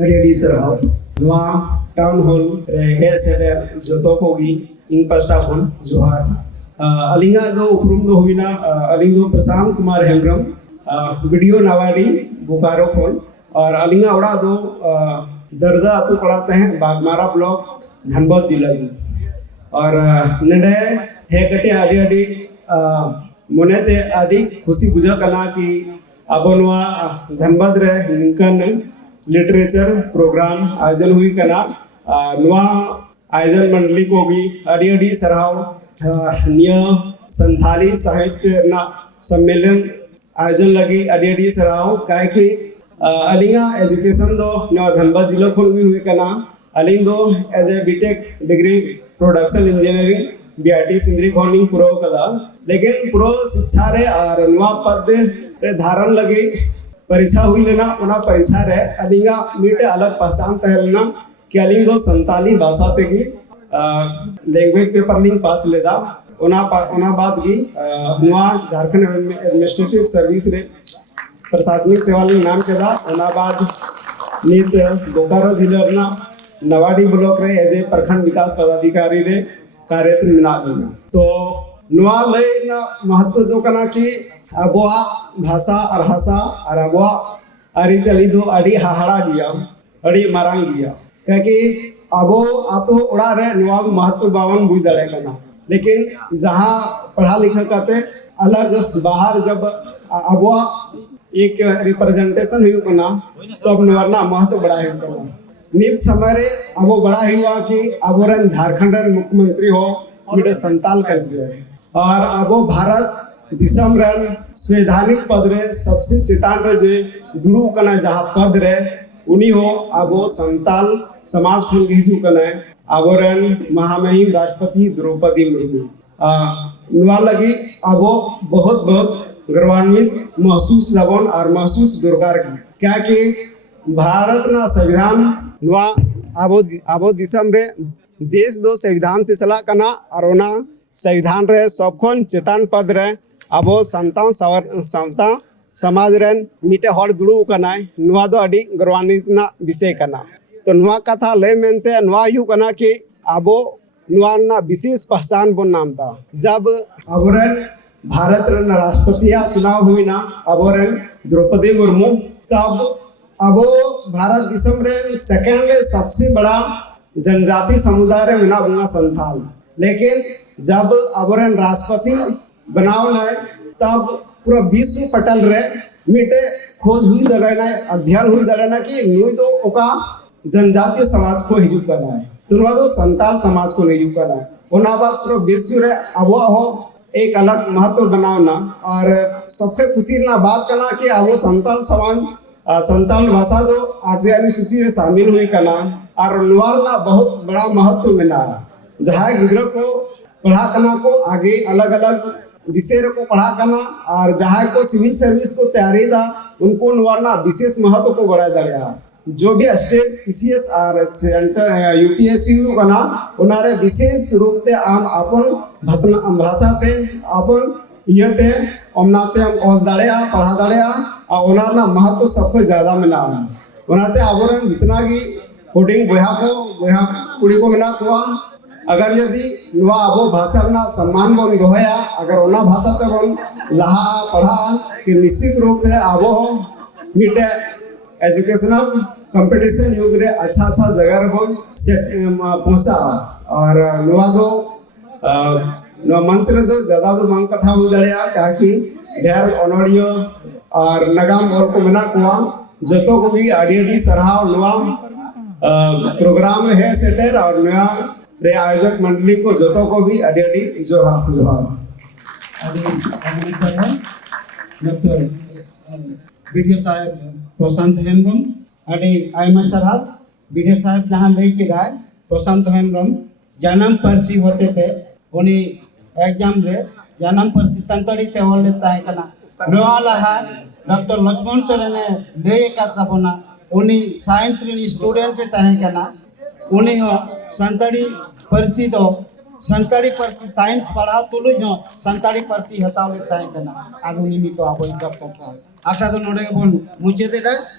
अड़ी सरहाव town hall हे shutter जो कोगी इन pasta खन जोहार अलिंगा दो उपरुम दो हुईना अलिंग दो प्रशांत कुमार हेम्ब्रम वीडियो नवाडी बोकारो खन और अलिंगा उड़ा दो दर्दा अतु पढ़ाते हैं बागमारा ब्लॉक धनबाद जिला की और नडे हे कटे आदि आदि मोनेते आदि खुशी बुझा कना कि अब धनबाद रे निकन लिटरेचर प्रोग्राम आयोजन हुई कना आयोजन मंडली को भी आदि आदि सरहाव निया संथाली साहित्य ना सम्मेलन आयोजन लगी आदि आदि सरहाव काहे कि अलिंगा एजुकेशन दो नवा धनबाद जिला खन हुई कना अलिंग दो as a BTech degree production engineering BIT Sindri खनिंग पुरो कदा लेकिन पुरो शिक्षा रे और नवा पद रे धारण लगी परीक्षा हुई लेना उना परीक्षा रे अलिंगा मीटे अलग पहचान तहलना कि अलिंग दो संताली भाषा ते की लैंग्वेज पेपर लिंग पास लेदा उना बाद की नवा झारखंड एडमिनिस्ट्रेटिव सर्विस रे प्रशासनिक सेवा लिंग नाम केदा उना बाद नीत बोकारो जिला ना नवाडी ब्लॉक रे एज ए प्रखंड विकास पदाधिकारी रे कार्यरत मिना तो नवा लेना महत्व दो कना कि अबुआ भाषा और भाषा और अबुआ आरीचली दो अड़ी हाहाड़ा गया अड़ी मारांग गया क्योंकि अबो आतो उड़ा रे नवा महत्व बावन बुझ दड़े कना लेकिन जहाँ पढ़ा लिखा करते अलग बाहर जब अबुआ एक रिप्रेजेंटेशन हुई कना तो अब नवरना महत्व बड़ा है कना नित समय रे अब बड़ा हुआ कि अब झारखंड मुख्यमंत्री हो मिटे संताल कर दिया और अब भारत दिसम रन संवैधानिक पद रे सबसे चितान रे जे दुड़ू कना जहाँ पद रे उन्हीं हो अब संताल समाज खन हिजू कना अब महामहिम राष्ट्रपति द्रौपदी मुर्मू नुआ लगी अब बहुत बहुत गौरवान्वित महसूस लगन और महसूस दुर्गार की क्या कि भारत ना संविधान नुआ आबो दिसम रे देश दो संविधान तिसला कना और ओना संविधान रे सबखन चेतान पद रे आबो समता समाज रेन मिटे हर दुड़ू कना नुआ दो अड़ी गौरवान्वित ना विषय कना तो नुआ कथा ले मेनते नुआ यू कना कि आबो नुआ ना विशेष पहचान बन नाम था जब अबोरन भारत रन राष्ट्रपति चुनाव हुई ना अबोरन द्रौपदी मुर्मू तब अब भारत देशम रे सेकेंड सबसे बड़ा जनजाति समुदाय रे मिना बुंगा संथाल लेकिन जब अबरन राष्ट्रपति बनाव ना तब पूरा विश्व पटल रे मिटे खोज हुई दड़ना अध्ययन हुई दड़ना कि नुई दो ओका जनजातीय समाज को हिजू करना है तुनवा दो संताल समाज को हिजू करना है ओना बात पूरा विश्व रे अबो हो एक अलग महत्व बनावना और सबसे खुशी ना बात करना कि अब संताल समाज संताल भाषा जो 8वीं अनुसूची में शामिल हुई कना और नुआर ना बहुत बड़ा महत्व मिला जहाँ गिद्रो को पढ़ा कना को आगे अलग अलग विषय को पढ़ा कना और जहाँ को सिविल सर्विस को तैयारी था उनको नुआर ना विशेष महत्व को बढ़ा दड़िया जो भी स्टेट पीसीएस और सेंटर यूपीएससी कना उनारे विशेष रूप से आम अपन भाषा ते अपन ये ते ओमनाते ऑल दड़िया पढ़ा दड़िया और उनारना महत्व सबसे ज़्यादा मिला उनाते आबोरन जितना की कोडिंग बोहा कुड़ी को मिला हुआ अगर यदि नुआ आबो भाषा ना सम्मान बन दोहया अगर ओना भाषा ते बन लहा पढ़ा कि निश्चित रूप से आबो मिटे एजुकेशनल कंपटीशन युग रे अच्छा जगह रे बन पहुंचा और नुआ दो मंच रे तो ज़्यादा तो मांग कथा हुई दड़िया क्या कि ढेर अनोड़ियो और नगाम बोल को मना कुआ जतो को भी आड़ी सरहाव नुआ प्रोग्राम है सेटर और नया रे आयोजक मंडली को जतो को भी आड़ी जोहार डॉक्टर वीडियो साहब प्रशांत हेम्ब्रम आड़ी आयमा सरहाव वीडियो साहब जहाँ ले के राय प्रशांत हेम्ब्रम जन्म पर्ची होते थे उन्हीं एग्जाम रे जन्म पर्ची संतरी ते होल लेता है कना नवा लहा डॉक्टर लक्ष्मण सोरेने ले का तबना उन्हीं साइंस रे स्टूडेंट तहे कना उन्हीं हो संतरी पर्ची दो संतरी पर्ची साइंस पढ़ा तुलु जो संतरी पर्ची हताव लेता है कना आगु निमितो आबो डॉक्टर साहब आशा तो नोडे बोल मुझे दे